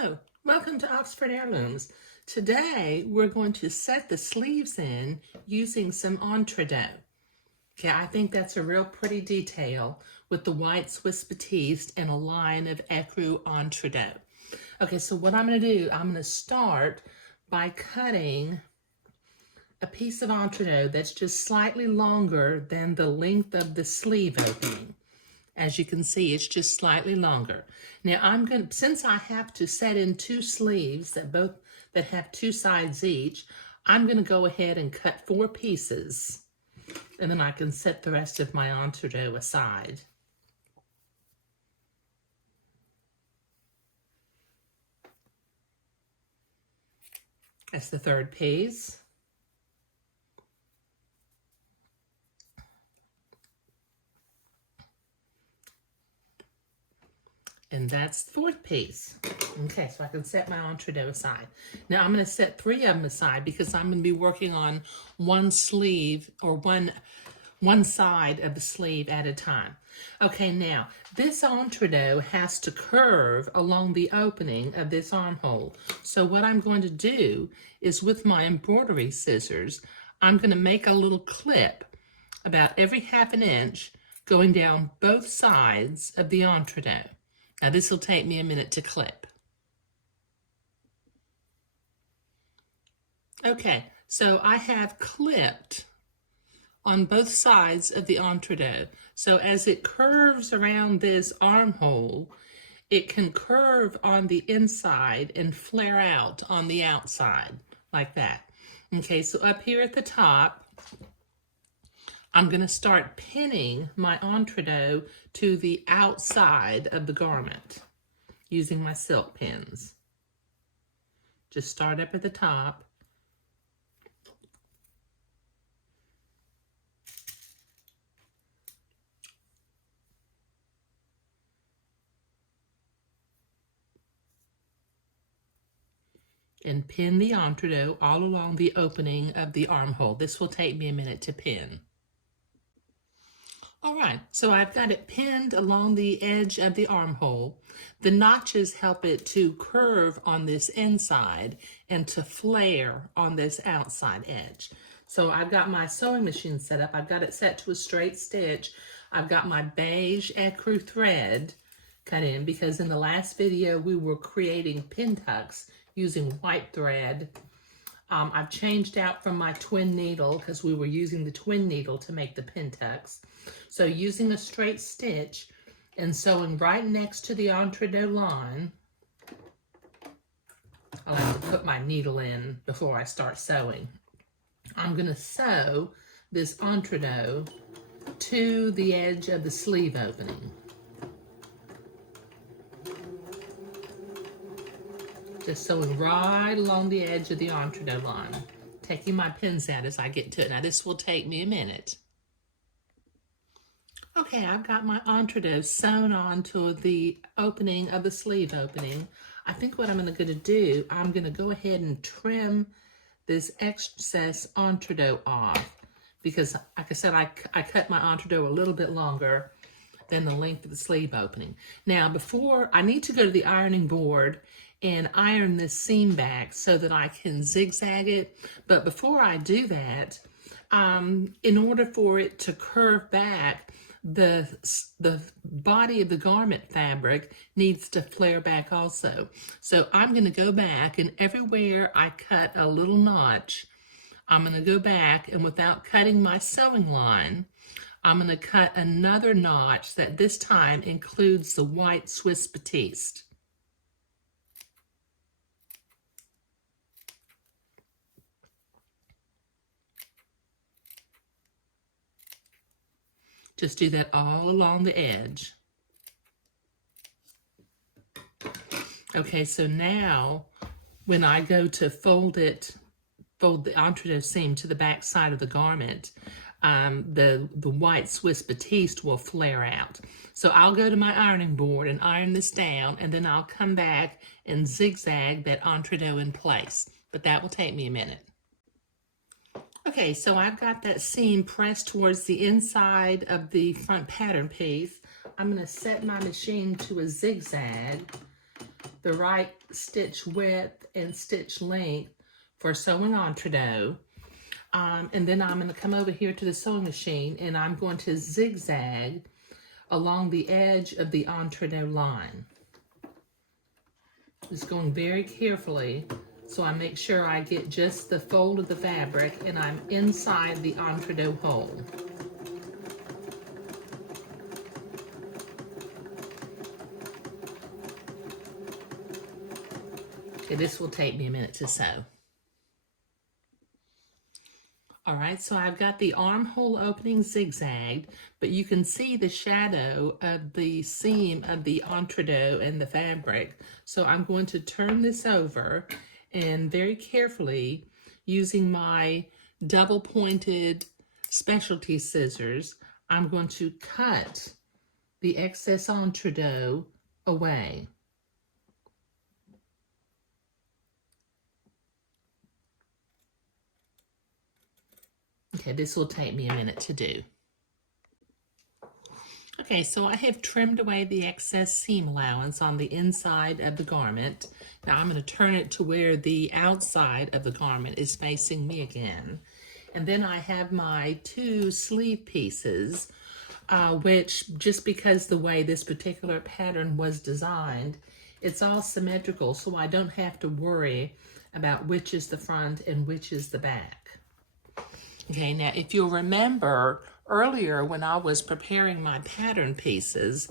Hello, welcome to Oxford Heirlooms. Today we're going to set the sleeves in using some entredot. Okay, I think that's a real pretty detail with the white Swiss batiste and a line of ecru entredot. Okay, so what I'm going to do, I'm going to start by cutting a piece of entredot that's just slightly longer than the length of the sleeve opening. As you can see, it's just slightly longer. Now since I have to set in two sleeves that have two sides each, I'm gonna go ahead and cut 4 pieces, and then I can set the rest of my entredot aside. That's the 3rd piece. And that's the 4th piece. Okay, so I can set my entredot aside. Now I'm going to set 3 of them aside because I'm going to be working on one sleeve or one side of the sleeve at a time. Okay, now this entredot has to curve along the opening of this armhole. So what I'm going to do is with my embroidery scissors, I'm going to make a little clip about every 1/2 inch going down both sides of the entredot. Now this will take me a minute to clip. Okay, so I have clipped on both sides of the entredot. So as it curves around this armhole, it can curve on the inside and flare out on the outside, like that. Okay, so up here at the top, I'm going to start pinning my entredot to the outside of the garment using my silk pins. Just start up at the top. And pin the entredot all along the opening of the armhole. This will take me a minute to pin. All right, so I've got it pinned along the edge of the armhole. The notches help it to curve on this inside and to flare on this outside edge. So I've got my sewing machine set up. I've got it set to a straight stitch. I've got my beige ecru thread cut in because in the last video we were creating pin tucks using white thread. I've changed out from my twin needle because we were using the twin needle to make the pin tucks. So using a straight stitch and sewing right next to the entredot line, I'll have to put my needle in before I start sewing. I'm going to sew this entredot to the edge of the sleeve opening. Just sewing right along the edge of the entredot line. Taking my pins out as I get to it. Now this will take me a minute. Okay, I've got my entredot sewn onto the opening of the sleeve opening. I think what I'm going to do, I'm going to go ahead and trim this excess entredot off because, like I said, I cut my entredot a little bit longer than the length of the sleeve opening. Now, before, I need to go to the ironing board and iron this seam back so that I can zigzag it. But before I do that, in order for it to curve back, the body of the garment fabric needs to flare back also. So I'm going to go back, and everywhere I cut a little notch, I'm going to go back, and without cutting my sewing line, I'm going to cut another notch that this time includes the white Swiss batiste. Just do that all along the edge. Okay, so now when I go to fold the entredot seam to the back side of the garment, the white Swiss batiste will flare out. So I'll go to my ironing board and iron this down, and then I'll come back and zigzag that entredot in place. But that will take me a minute. Okay, so I've got that seam pressed towards the inside of the front pattern piece. I'm going to set my machine to a zigzag the right stitch width and stitch length for sewing entree. And then I'm going to come over here to the sewing machine and I'm going to zigzag along the edge of the entree line. Just going very carefully so I make sure I get just the fold of the fabric and I'm inside the entree hole. Okay, this will take me a minute to sew. All right, so I've got the armhole opening zigzagged, but you can see the shadow of the seam of the entree and the fabric. So I'm going to turn this over and very carefully, using my double pointed specialty scissors, I'm going to cut the excess entree away. Okay, this will take me a minute to do. Okay, so I have trimmed away the excess seam allowance on the inside of the garment. Now I'm going to turn it to where the outside of the garment is facing me again. And then I have my 2 sleeve pieces, which, just because the way this particular pattern was designed, it's all symmetrical, so I don't have to worry about which is the front and which is the back. Okay, now if you'll remember earlier when I was preparing my pattern pieces,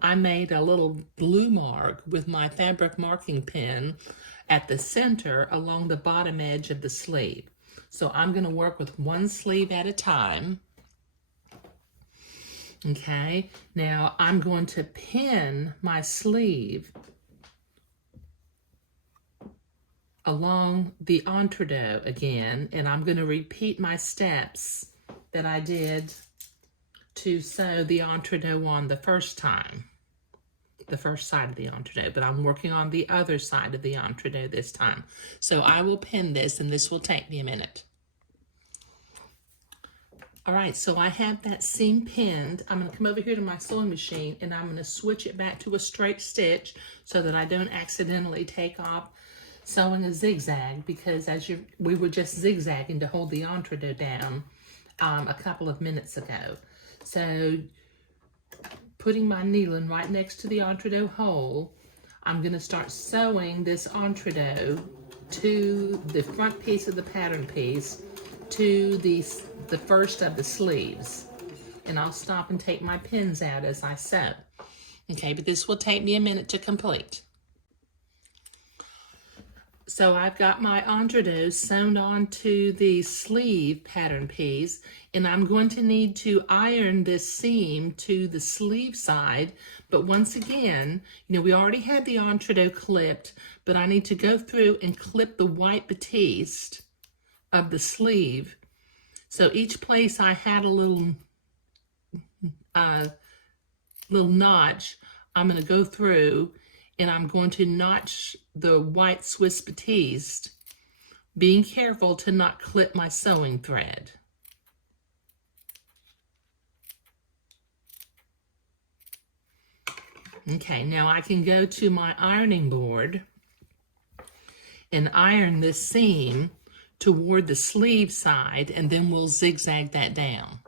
I made a little blue mark with my fabric marking pen at the center along the bottom edge of the sleeve. So I'm going to work with one sleeve at a time. Okay, now I'm going to pin my sleeve along the entree again, and I'm going to repeat my steps that I did to sew the entree on the first time, the first side of the entree, but I'm working on the other side of the entree this time. So I will pin this, and this will take me a minute. All right, so I have that seam pinned. I'm going to come over here to my sewing machine, and I'm going to switch it back to a straight stitch so that I don't accidentally take off sewing a zigzag, because we were just zigzagging to hold the entree down a couple of minutes ago. So putting my needle right next to the entree hole, I'm going to start sewing this entree to the front piece of the pattern piece to the first of the sleeves. And I'll stop and take my pins out as I sew. Okay, but this will take me a minute to complete. So I've got my entree sewn onto the sleeve pattern piece, and I'm going to need to iron this seam to the sleeve side. But once again, we already had the entree clipped, but I need to go through and clip the white batiste of the sleeve. So each place I had a little notch, I'm going to go through and I'm going to notch the white Swiss batiste, being careful to not clip my sewing thread. Okay, now I can go to my ironing board and iron this seam toward the sleeve side, and then we'll zigzag that down.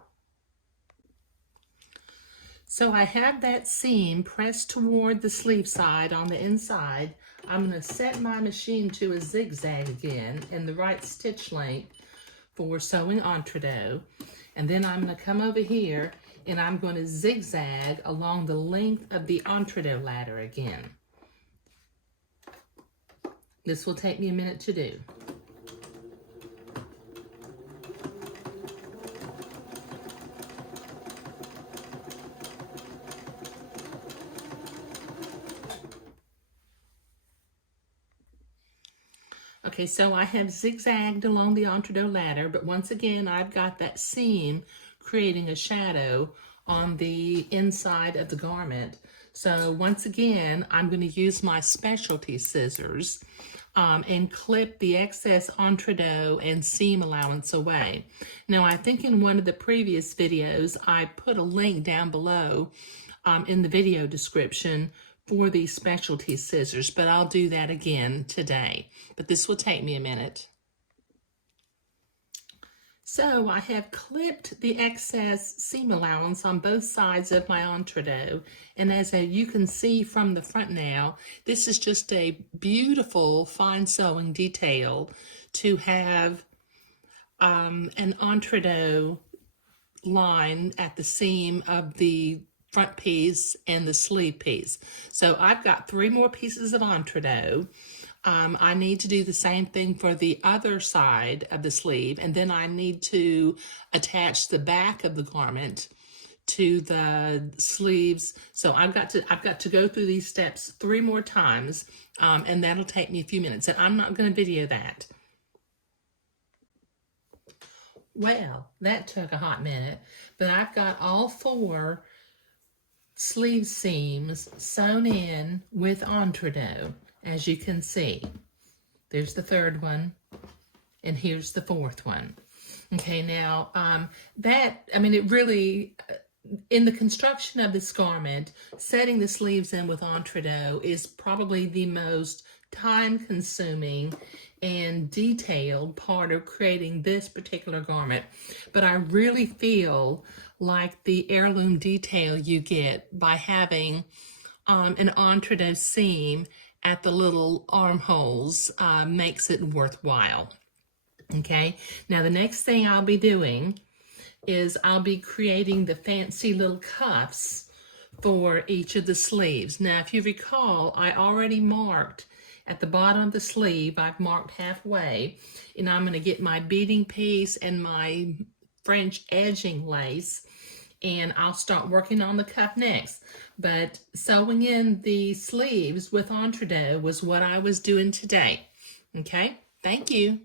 So I have that seam pressed toward the sleeve side on the inside. I'm going to set my machine to a zigzag again in the right stitch length for sewing entree. And then I'm going to come over here and I'm going to zigzag along the length of the entree ladder again. This will take me a minute to do. Okay, so I have zigzagged along the entree ladder, but once again, I've got that seam creating a shadow on the inside of the garment. So once again, I'm going to use my specialty scissors and clip the excess entree and seam allowance away. Now, I think in one of the previous videos, I put a link down below in the video description for these specialty scissors, but I'll do that again today. But this will take me a minute. So I have clipped the excess seam allowance on both sides of my entree, and as you can see from the front now, this is just a beautiful fine sewing detail to have an entree line at the seam of the front piece and the sleeve piece. So I've got 3 more pieces of entree. I need to do the same thing for the other side of the sleeve, and then I need to attach the back of the garment to the sleeves. So I've got to go through these steps 3 more times, and that'll take me a few minutes, and I'm not going to video that. Well, that took a hot minute, but I've got all 4 sleeve seams sewn in with entree. As you can see, there's the 3rd one, and here's the 4th one. Okay, now it really, in the construction of this garment, setting the sleeves in with entree is probably the most time-consuming and detailed part of creating this particular garment. But I really feel like the heirloom detail you get by having an entree seam at the little armholes makes it worthwhile. Okay, now the next thing I'll be doing is I'll be creating the fancy little cuffs for each of the sleeves. Now, if you recall, I already marked at the bottom of the sleeve, I've marked halfway, and I'm going to get my beading piece and my French edging lace, and I'll start working on the cuff next. But sewing in the sleeves with entree was what I was doing today. Okay, thank you.